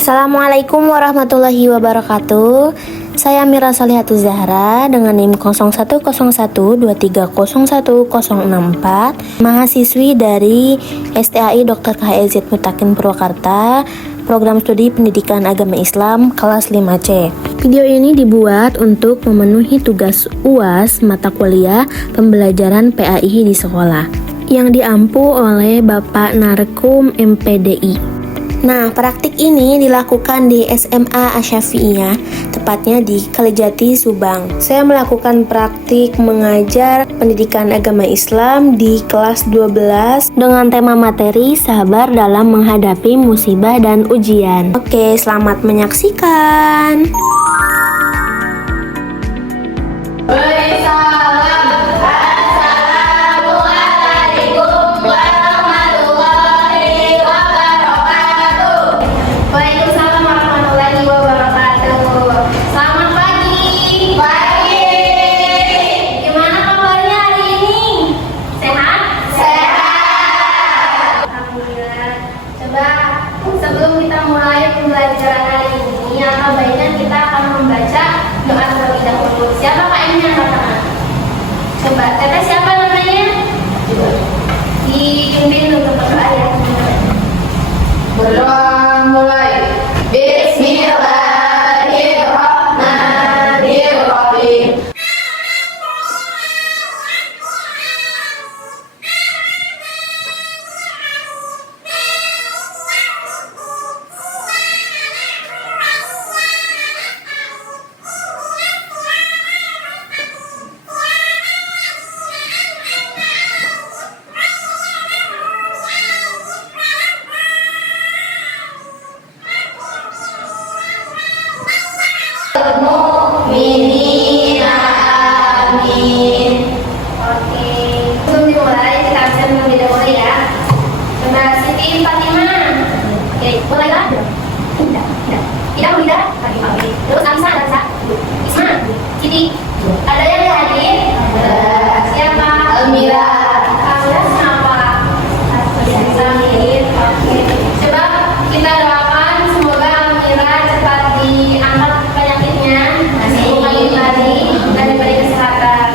Assalamualaikum warahmatullahi wabarakatuh. Saya Mira Solihatul Zahra dengan NIM 0101230104, mahasiswi dari STAI Dr. KHZ Mutakin Purwakarta, program studi pendidikan agama Islam kelas 5C. Video ini dibuat untuk memenuhi tugas UAS mata kuliah pembelajaran PAI di sekolah yang diampu oleh Bapak Narkum MPDI. Nah, praktik ini dilakukan di SMA Asy-Syafi'iyah, tepatnya di Kalijati, Subang. Saya melakukan praktik mengajar pendidikan agama Islam di kelas 12 dengan tema materi sabar dalam menghadapi musibah dan ujian. Oke, selamat menyaksikan. Sebelum kita mulai pembelajaran hari ini, alangkah baiknya kita akan membaca doa terlebih dahulu. Siapa Pak M yang pertama? Coba, Teteh siapa namanya? Dipimpin untuk berdoa ya. Berdoa mulai. Bismillahirrahmanirrahim. Mu'minina, amin. Oke, sebelum dimulai kita bisa terlebih dahulu ya. Coba Siti Fatimah. Oke, mulai lah. Tidak. Oke. Terus Ansa. Isma, Siti. Ada yang hadir? Siapa? Almira. Almira siapa? Amin. Oke. Coba kita doakan semoga Almira cepat diangkat penyakitnya, disembuhkan tadi dan diberi kesehatan.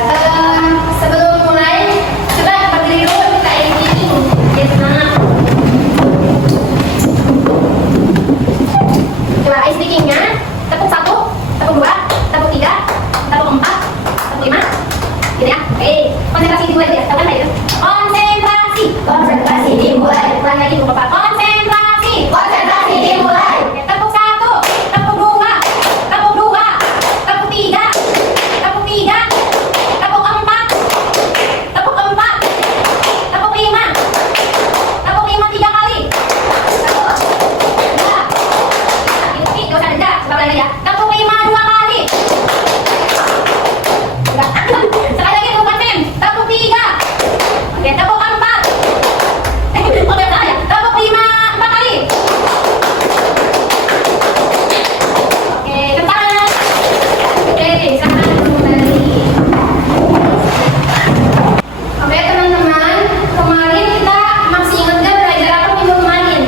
Sebelum mulai, coba berdiri dulu kita ikuti. Oke, semangat. Coba ice speaking-nya, tepuk 1, tepuk 2, tepuk 3, tepuk 4, tepuk 5. Gitu ya. Oke, konsentrasi dimulai ya. Tahu kan itu? Konsentrasi dimulai. Ulang lagi Bu Bapak. Konsentrasi dimulai. Oke, tepuk 1, tepuk 2, tepuk 2, tepuk 3, tepuk 3, tepuk 4, tepuk 4, tepuk 5, tepuk 5 3 kali. Ini gak usah denda, coba lagi ya. Tepuk 5 2 kali. Sekali lagi Bu Fatim. Tepuk 3. Oke, tepuk 4. Oke, salah ya. Tepuk 5 4 kali. Oke, cepat. Oke, sekarang kembali. Oke, teman-teman, kemarin kita masih ingat gak belajar apa minggu kemarin?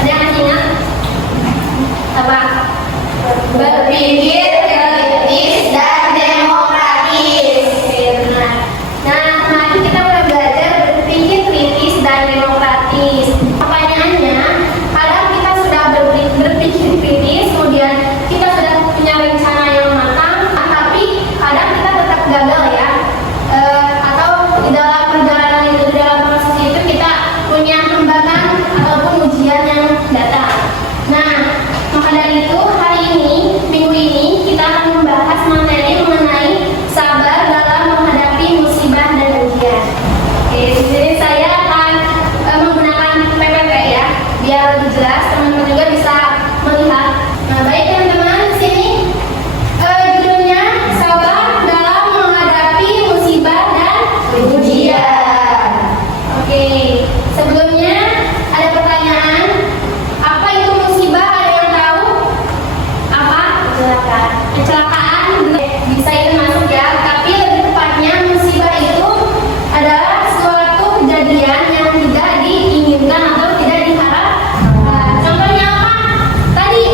Ada yang masih ingat? Apa? Berpikir kritis dan demokratis. Oke, benar. Nah, kemarin kita udah belajar berpikir kritis dan demokratis. Pertanyaannya, kadang kita sudah berpikir kritis, kemudian kita sudah punya rencana yang matang, tapi kadang kita tetap gagal ya. Atau di dalam perjalanan itu, di dalam proses itu kita punya hambatan ataupun ujian yang datang. Nah, maka dari itu hari ini, minggu ini kita akan membahas materi mengenai sabar dalam menghadapi musibah dan ujian. Oke, di sini saya akan menggunakan PPT ya, biar lebih jelas teman-teman juga bisa melihat. Nah, baik teman-teman, di sini judulnya sabar dalam menghadapi musibah dan ujian. Oke, sebelumnya ada pertanyaan, apa itu musibah? Ada yang tahu? Apa? Kecelakaan. Bisa itu masuk ya, tapi lebih tepatnya musibah itu adalah suatu kejadian yang tidak diinginkan atau tidak diharapkan. Contohnya apa? Tadi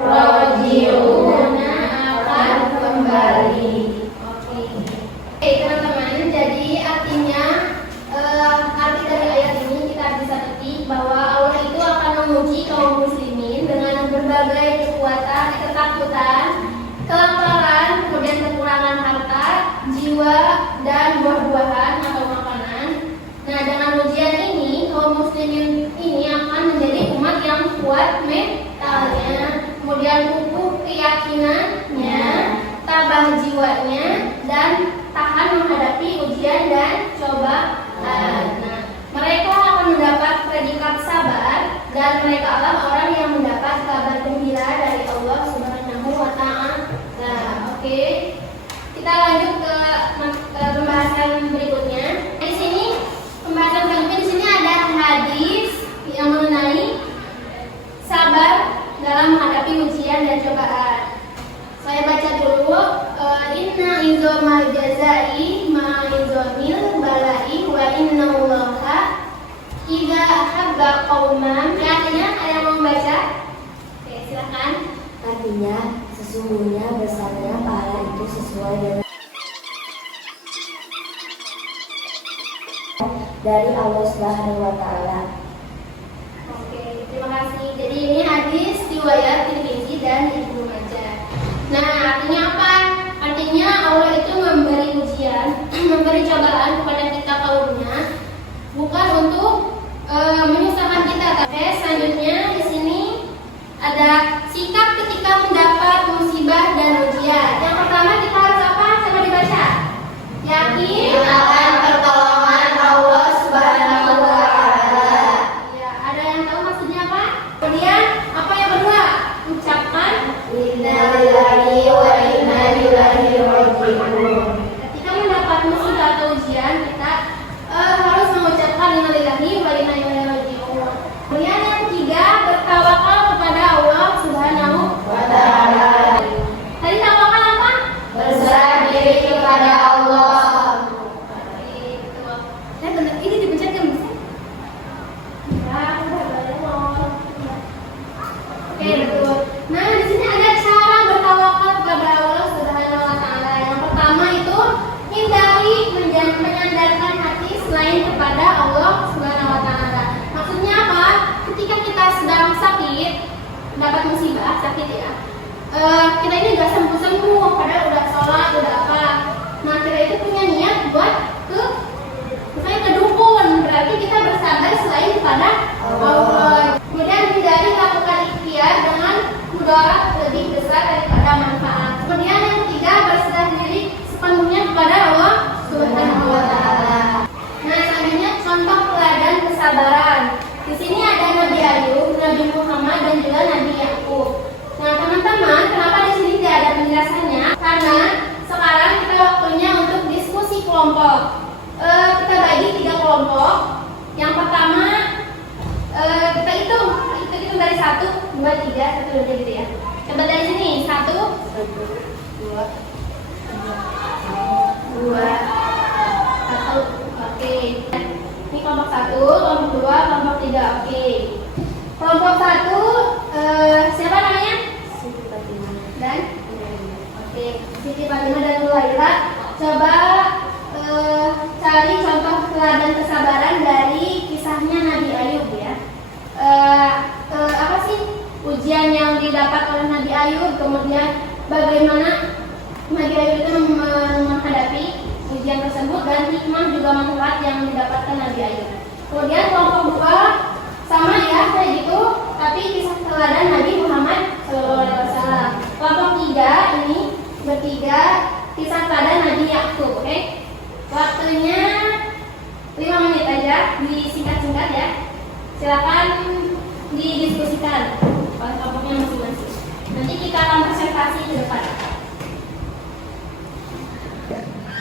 rojiuna akan kembali. Oke. Oke teman-teman, jadi artinya arti dari ayat ini kita bisa petik bahwa Allah itu akan menguji kaum muslimin dengan berbagai kekuatan, ketakutan, kelaparan, kemudian kekurangan harta, jiwa, dan buah-buahan atau makanan. Nah, dengan ujian ini kaum muslimin ini akan menjadi umat yang kuat mentalnya, kemudian kukuh keyakinannya, tabah jiwanya, dan tahan menghadapi ujian dan cobaan. Nah, mereka akan mendapat predikat sabar dan mereka adalah orang yang mendapat kabar gembira dari Allah Subhanahu wa Ta'ala. Nah, oke. Kita lanjut ke pembahasan berikutnya. Di sini pembahasan selanjutnya di sini ada hadis yang mengenai sabar dalam menghadapi ujian dan cobaan. Saya baca dulu. Inna izomal jazai ma izomil balai wa inna allaha idza habba qauman. Artinya ada yang mau membaca? Oke, silakan. Artinya, sesungguhnya besarnya pahala itu sesuai dengan dari Allah Subhanahu wa Ta'ala. Oke, terima kasih. Jadi ini hadis riwayat Tirmizi dan Ibnu Majah. Nah, artinya apa? Artinya Allah itu memberi ujian, memberi cobaan kepada kita kaumnya, bukan untuk menyusahkan kita. Oke, selanjutnya di sini ada sikap ketika mendapat musibah dan ujian. Yang pertama kita harus apa? Coba dibaca. Yakin akan pertolongan Allah Subhanahu wa Ta'ala. Ya, ada yang tahu maksudnya apa? Kemudian apa yang kedua? Ucapkan Inna lillahi wa inna ilaihi raji'un. ketika mendapat musibah atau ujian kita harus mengucapkan innalillahi wa inna ilaihi raji'un. Kemudian yang ketiga bertawakal kepada Allah Subhanahu Wa ta'ala. Tadi tawakal apa? Berserah diri kepada Allah. Nah, benar ini dipencet kan bisa? Ya, udah boleh. Oke, betul. Nah, di sini ada cara bertawakal kepada Allah Subhanahu wa Ta'ala. Yang pertama itu hindari menyandarkan hati selain kepada Allah Subhanahu wa Ta'ala. Maksudnya apa? Ketika kita sedang sakit, dapat musibah, sakit ya. Kita ini gak sembuh-sembuh, padahal udah sholat, udah apa. Nah, kita itu punya niat buat misalnya ke dukun, berarti kita bersabar selain kepada Allah. Kemudian hindari lakukan ikhtiar dengan mudarat lebih besar daripada manfaat. Kemudian yang ketiga berserah diri sepenuhnya kepada Allah Subhanahu wa Ta'ala. Nah, selanjutnya contoh teladan kesabaran. Di sini ada Nabi Ayub, Nabi Muhammad, dan juga Nabi Yakub. Nah, teman-teman, kenapa di sini tidak ada penjelasannya? Karena sekarang kita waktunya untuk diskusi kelompok. Kita bagi 3 kelompok. Yang pertama kita hitung dari 1, 2, 3, 1, 2, 3 gitu ya. Coba dari sini 1, 2, 1. Oke. Ini kelompok 1, kelompok 2, kelompok 3. Oke. Kelompok 1 siapa namanya? Siti Fatimah. Dan oke, Siti Fatimah dan Nuraira. Coba cari contoh teladan kesabaran dari kisahnya Nabi Ayub ya. Apa sih ujian yang didapat oleh Nabi Ayub, kemudian bagaimana Nabi Ayub itu menghadapi ujian tersebut dan hikmah juga manfaat yang didapatkan Nabi Ayub. Kemudian kelompok 2 sama ya kayak gitu, tapi kisah teladan Nabi Muhammad SAW. Kelompok 3 ini bertiga kisah teladan Nabi Yakub. Oke? Waktunya 5 menit aja, disingkat-singkat ya. Silakan didiskusikan oleh kelompoknya masing-masing. Nanti kita akan presentasi ke depan.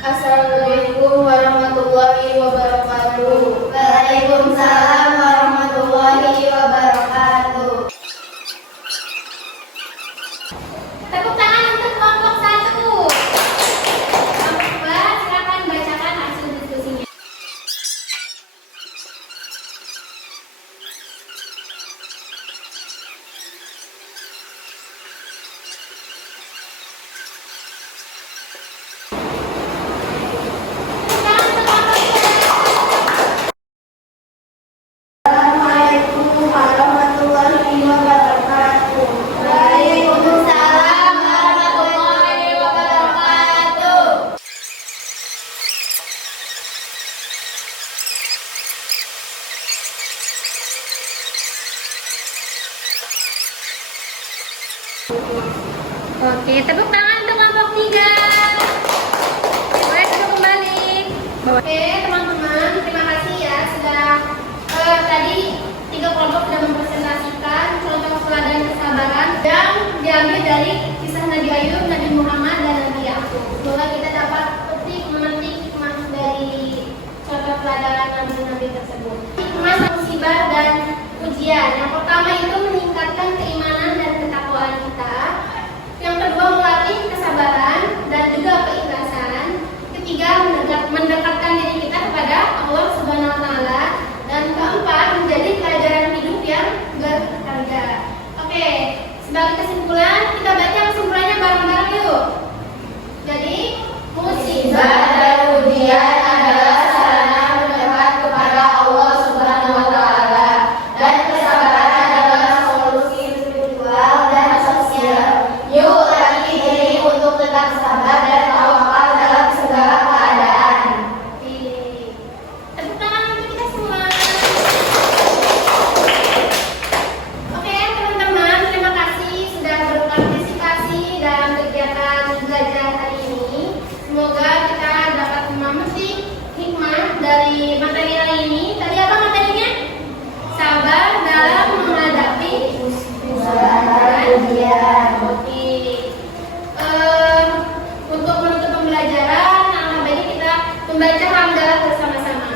Assalamualaikum warahmatullahi wabarakatuh. Waalaikumsalam warahmatullahi wabarakatuh. Tepuk tangan untuk kelompok 1. Kelompok 2, silakan bacakan hasil diskusinya. Oke, tepuk tangan untuk kelompok 3. Boleh duduk kembali. Oke, teman-teman, terima kasih ya sudah tadi 3 kelompok sudah mempresentasikan contoh teladan kesabaran yang diambil dari kisah Nabi Ayub, Nabi Muhammad, dan Nabi Yakub. Semoga kita dapat memetik hikmah dari contoh teladan nabi-nabi tersebut. Hikmah musibah dan ujian. Yang pertama itu meningkatkan keimanan dan ketakwaan kita. Yang kedua melatih kesabaran dan juga keikhlasan. Ketiga mendekatkan diri kita kepada Allah Subhanahu Wa Taala. Dan keempat menjadi pelajaran hidup yang berharga. Oke, sebagai kesimpulan kita baca kesimpulannya bareng-bareng yuk. Jadi musibah Dan ujian adalah sarana mendekat kepada Allah Subhanahu wa taala dan kesabaran adalah solusi spiritual dan sosial. Yuk latih diri untuk tetap sabar dan tawakal dalam segala keadaan. Tepuk tangan untuk kita semua. Oke teman-teman, terima kasih sudah berpartisipasi dalam kegiatan belajar hari ini. Semoga kita dapat memetik hikmah dari materi hari ini. Tadi apa materinya? Sabar dalam menghadapi Ujian. Oke. Untuk menutup pembelajaran, alhamdulillah kita membaca hamdalah bersama-sama.